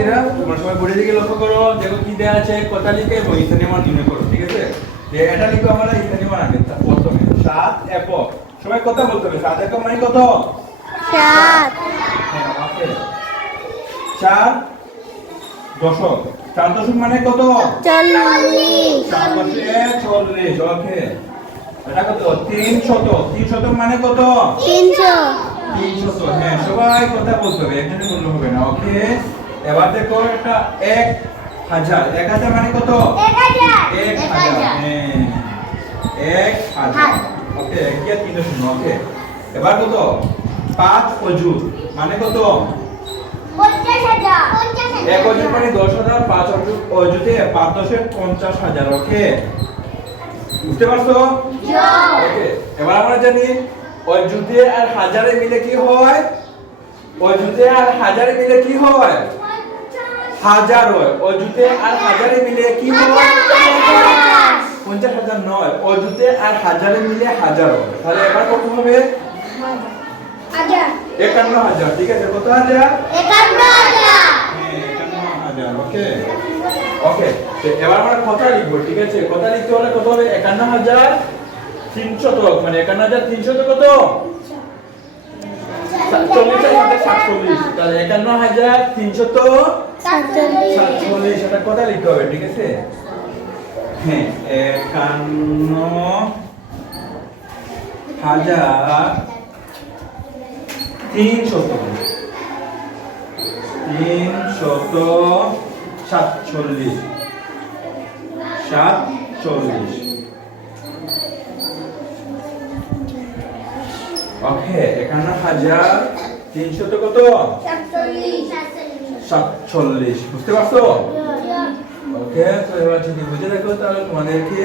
শিক্ষার্থীরা তোমরা সবাই বোর্ডের দিকে লক্ষ্য করো দেখো কি দেওয়া আছে কথা লিখে এবং স্থানীয় মান নির্ণয় করো ঠিক আছে? যে এটা লিখো আমরা স্থানীয় মান আগে প্রথমে। সাত একক। সবাই কথা বলতে হবে সাত একক মানে কত? সাত। হ্যাঁ, চার দশক। চার দশক মানে কত? চল্লিশ। চার দশে চল্লিশ ওকে। এটা কত? তিন শত তিন শতক মানে কত? তিনশো। তিন শত হ্যাঁ সবাই কথা বলতে হবে এখানে বললে হবে না ওকে? এবার দেখো এটা এক হাজার। এক হাজার মানে কত? এক হাজার। হ্যাঁ। এক হাজার। ওকে এক তিন শূন্য ওকে। এবার কত? পাঁচ অজু মানে কত? এক মানে দশ হাজার পাঁচ অজু অজুতে পাঁচ দশে পঞ্চাশ হাজার ওকে? বুঝতে পারছ? ওকে এবার আমরা জানি অজুতে আর হাজারে মিলে কি হয়? অজুতে আর হাজারে মিলে কি হয়? হাজার হয়। অজুতে আর হাজারে মিলে কি পঞ্চাশ হাজার নয়। অজুতে আর হাজারে মিলে হাজার হয়। তাহলে এবার কত হবে? একান্ন হাজার। ঠিক আছে কত হাজার? একান্ন হাজার। ওকে ওকে এবার আমরা কথা লিখব ঠিক আছে? কথা লিখতে হলে কত হবে? একান্ন হাজার তিনশত মানে একান্ন হাজার তিনশত কত? চল্লিশের সাথে সাতচল্লিশ তাহলে একান্ন হাজার তিনশত সাতচল্লিশ। সাতচল্লিশ কথা লিখতে হবে ঠিক আছে? হ্যাঁ একান্ন হাজার তিনশত। তিনশত সাতচল্লিশ। সাতচল্লিশ। ওকে একান্ন হাজার তিনশত কত? সাতচল্লিশ বুঝতে পারছ? ওকে তো এবার যদি বুঝে দেখো তাহলে তোমাদেরকে